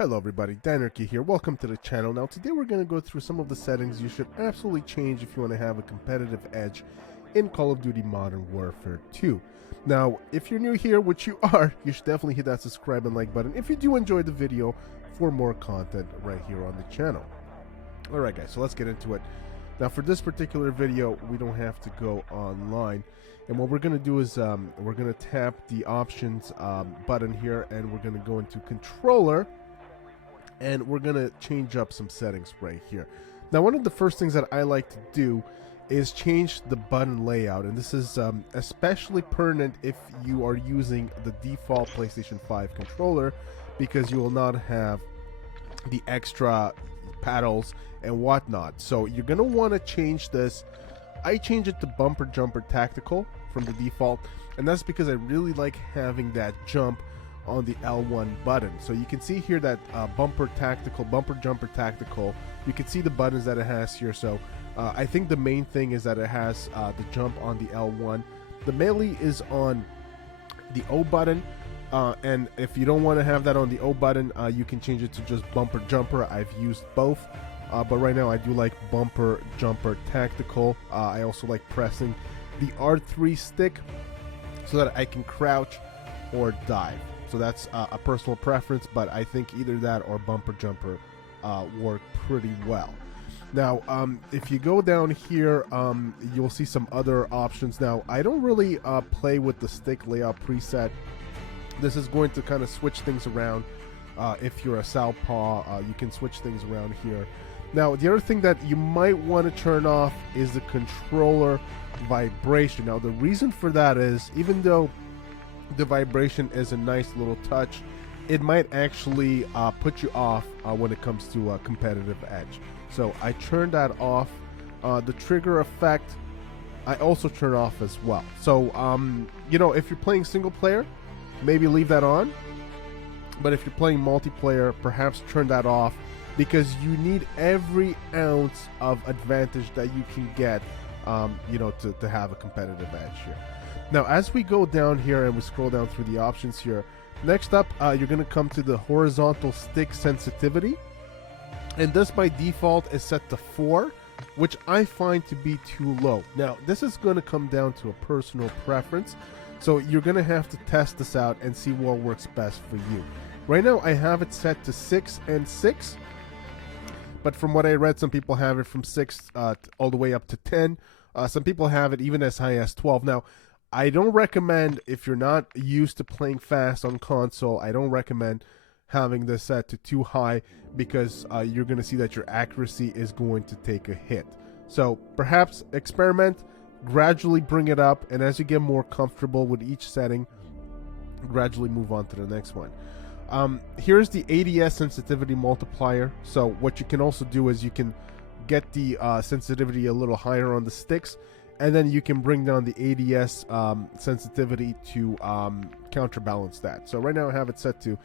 Hello everybody, Danarqhy here. Welcome to the channel. Now today we're going to go through some of the settings you should absolutely change if you want to have a competitive edge in Call of Duty Modern Warfare 2. Now, if you're new here, which you are, you should definitely hit that subscribe and like button if you do enjoy the video for more content right here on the channel. Alright guys, so let's get into it. Now for this particular video, we don't have to go online. And what we're going to do is we're going to tap the options button here and we're going to go into controller. And we're going to change up some settings right here. Now, one of the first things that I like to do is change the button layout. And this is especially pertinent if you are using the default PlayStation 5 controller, because you will not have the extra paddles and whatnot. So you're going to want to change this. I change it to bumper jumper tactical from the default. And that's because I really like having that jump on the L1 button. So you can see here that bumper jumper tactical. You can see the buttons that it has here. So I think the main thing is that it has the jump on the L1. The melee is on the O button, and if you don't want to have that on the O button, you can change it to just bumper jumper. I've used both, but right now I do like bumper jumper tactical. I also like pressing the R3 stick so that I can crouch or dive. So that's a personal preference, but I think either that or bumper jumper work pretty well. Now, if you go down here, you'll see some other options. Now, I don't really play with the stick layout preset. This is going to kind of switch things around. If you're a southpaw, you can switch things around here. Now, the other thing that you might want to turn off is the controller vibration. Now, the reason for that is, even though the vibration is a nice little touch, it might actually put you off when it comes to a competitive edge. So I turned that off. The trigger effect I also turn off as well. So you know, if you're playing single player, maybe leave that on, but if you're playing multiplayer, perhaps turn that off, because you need every ounce of advantage that you can get, you know, to have a competitive edge here. Now, as we go down here and we scroll down through the options here, next up, you're going to come to the horizontal stick sensitivity. And this by default is set to 4, which I find to be too low. Now, this is going to come down to a personal preference. So you're going to have to test this out and see what works best for you. Right now, I have it set to 6 and 6. But from what I read, some people have it from 6 all the way up to 10. Some people have it even as high as 12. Now, I don't recommend, if you're not used to playing fast on console, I don't recommend having this set to too high, because you're going to see that your accuracy is going to take a hit. So perhaps experiment, gradually bring it up, and as you get more comfortable with each setting, gradually move on to the next one. Here's the ADS sensitivity multiplier. So what you can also do is you can get the sensitivity a little higher on the sticks, and then you can bring down the ADS sensitivity to counterbalance that. So right now I have it set to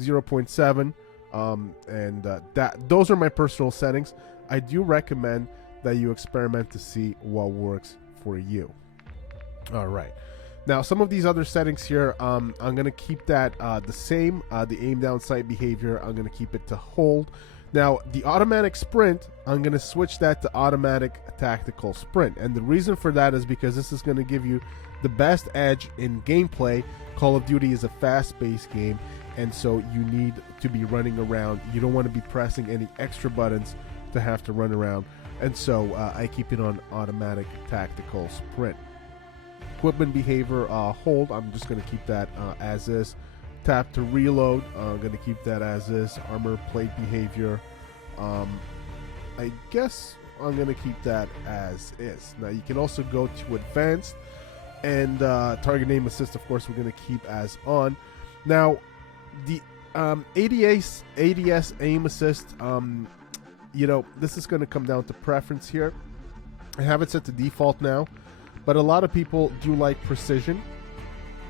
0.7, and those are my personal settings. I do recommend that you experiment to see what works for you. All right. Now, some of these other settings here, I'm going to keep that the same. The aim down sight behavior, I'm going to keep it to hold. Now, the automatic sprint, I'm going to switch that to automatic tactical sprint. And the reason for that is because this is going to give you the best edge in gameplay. Call of Duty is a fast-paced game, and so you need to be running around. You don't want to be pressing any extra buttons to have to run around. And so I keep it on automatic tactical sprint. Equipment behavior, hold, I'm just going to keep that as is. Tap to reload, I'm going to keep that as is. Armor plate behavior, I guess I'm going to keep that as is. Now you can also go to advanced, and target aim assist, of course, we're going to keep as on. Now the ADS aim assist, you know, this is going to come down to preference here. I have it set to default now, but a lot of people do like precision.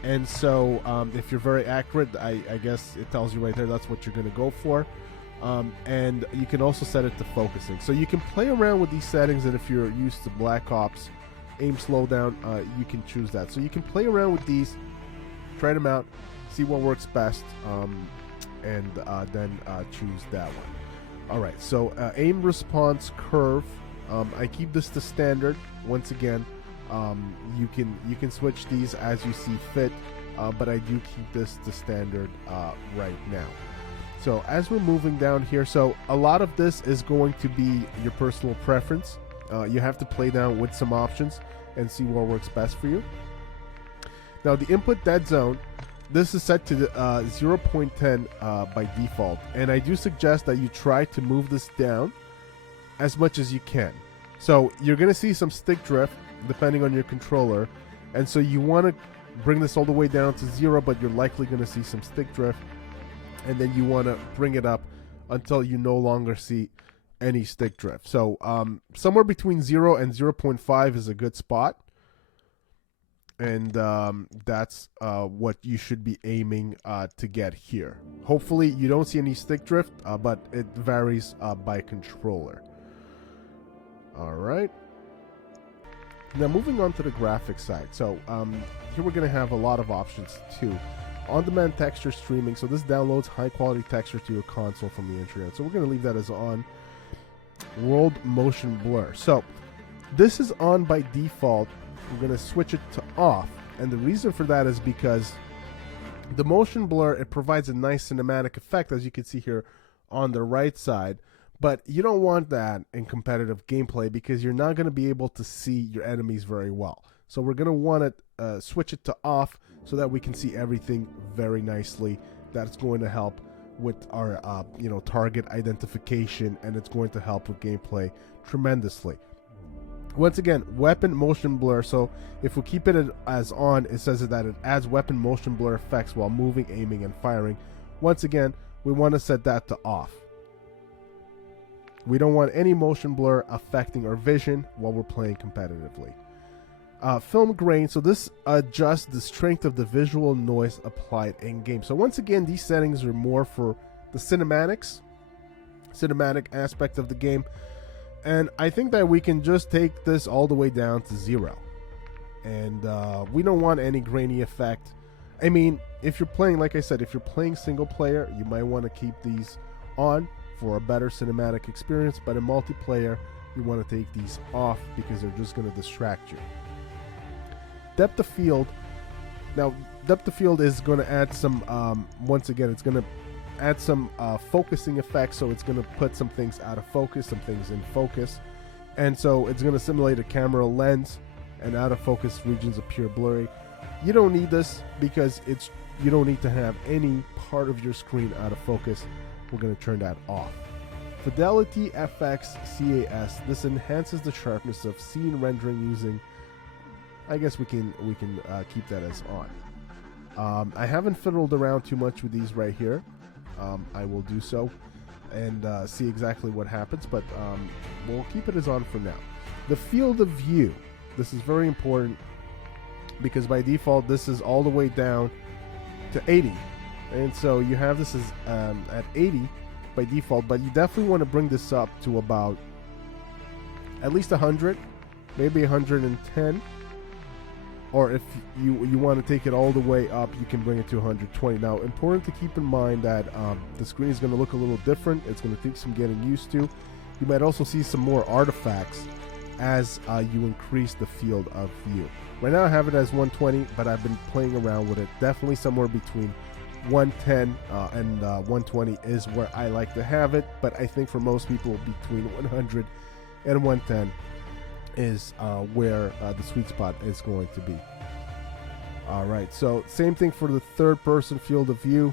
And so if you're very accurate, I guess it tells you right there that's what you're going to go for. And you can also set it to focusing. So you can play around with these settings, and if you're used to Black Ops aim slowdown, you can choose that. So you can play around with these, try them out, see what works best. and then choose that one. All right, so aim response curve. I keep this to standard. Once again, you can switch these as you see fit, but I do keep this to standard right now. So as we're moving down here, so a lot of this is going to be your personal preference. You have to play down with some options and see what works best for you. Now the input dead zone, this is set to 0.10 by default, and I do suggest that you try to move this down as much as you can. So you're going to see some stick drift depending on your controller, and so you want to bring this all the way down to 0, but you're likely going to see some stick drift, and then you want to bring it up until you no longer see any stick drift. So somewhere between 0 and 0.5 is a good spot, and that's what you should be aiming to get here. Hopefully you don't see any stick drift, but it varies by controller. All right, now moving on to the graphics side. So here we're going to have a lot of options too. On-demand texture streaming, so this downloads high quality texture to your console from the internet, so we're going to leave that as on. World motion blur, so this is on by default. We're going to switch it to off, and the reason for that is because the motion blur, it provides a nice cinematic effect, as you can see here on the right side, but you don't want that in competitive gameplay because you're not going to be able to see your enemies very well. So we're going to want to switch it to off so that we can see everything very nicely. That's going to help with our target identification, and it's going to help with gameplay tremendously. Once again, weapon motion blur, so if we keep it as on, it says that it adds weapon motion blur effects while moving, aiming, and firing. Once again, we want to set that to off. We don't want any motion blur affecting our vision while we're playing competitively. Film grain, so this adjusts the strength of the visual noise applied in game. So once again, these settings are more for the cinematic aspect of the game, and I think that we can just take this all the way down to 0, and we don't want any grainy effect. I mean, if you're playing, like I said, if you're playing single player, you might want to keep these on for a better cinematic experience, but in multiplayer you want to take these off because they're just going to distract you. Depth of field. Now, depth of field is going to add some, once again, it's going to add some focusing effects, so it's going to put some things out of focus, some things in focus, and so it's going to simulate a camera lens, and out of focus regions appear blurry. You don't need this because you don't need to have any part of your screen out of focus. We're going to turn that off. Fidelity FX CAS. This enhances the sharpness of scene rendering using, I guess we can keep that as on. I haven't fiddled around too much with these right here. I will do so and see exactly what happens, but we'll keep it as on for now. The field of view. This is very important because by default this is all the way down to 80, and so you have this as at 80 by default, but you definitely want to bring this up to about at least 100, maybe 110, or if you want to take it all the way up, you can bring it to 120. Now, important to keep in mind that the screen is going to look a little different. It's going to take some getting used to. You might also see some more artifacts as you increase the field of view. Right now I have it as 120, but I've been playing around with it. Definitely somewhere between 110 and 120 is where I like to have it, but I think for most people between 100 and 110 is where the sweet spot is going to be. Alright, so same thing for the third person field of view.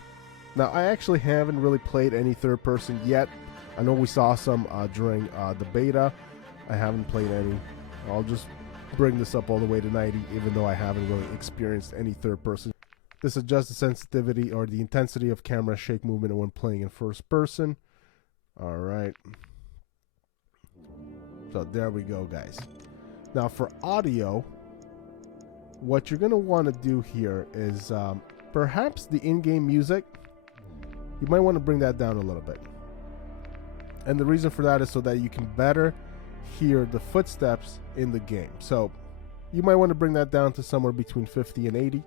Now, I actually haven't really played any third person yet. I know we saw some during the beta. I haven't played any. I'll just bring this up all the way to 90, even though I haven't really experienced any third person. This adjusts the sensitivity or the intensity of camera shake movement when playing in first person. Alright. So there we go, guys. Now for audio, what you're going to want to do here is perhaps the in-game music. You might want to bring that down a little bit. And the reason for that is so that you can better hear the footsteps in the game. So you might want to bring that down to somewhere between 50 and 80.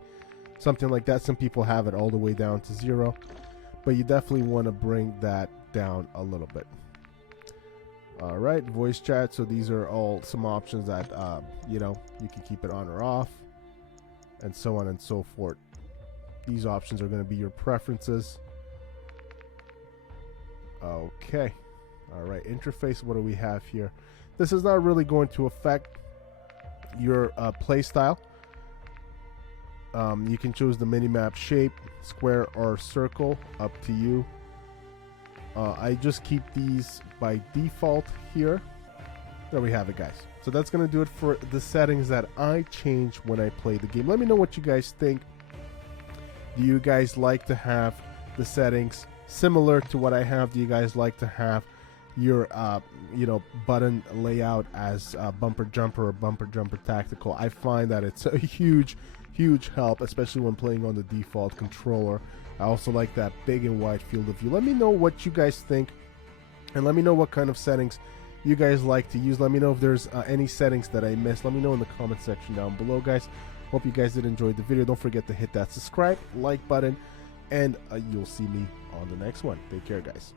Something like that. Some people have it all the way down to 0. but you definitely want to bring that down a little bit. All right, voice chat. So these are all some options that you know, you can keep it on or off, and so on and so forth. These options are going to be your preferences. Okay. All right, interface. What do we have here? This is not really going to affect your play style. You can choose the minimap shape, square or circle, up to you. I just keep these by default here. There we have it, guys. So that's going to do it for the settings that I change when I play the game. Let me know what you guys think. Do you guys like to have the settings similar to what I have? Do you guys like to have your you know, button layout as bumper jumper or bumper jumper tactical? I find that it's a huge help, especially when playing on the default controller. I also like that big and wide field of view. Let me know what you guys think, and let me know what kind of settings you guys like to use. Let me know if there's any settings that I missed. Let me know in the comment section down below, guys. Hope you guys did enjoy the video. Don't forget to hit that subscribe, like button, and you'll see me on the next one. Take care, guys.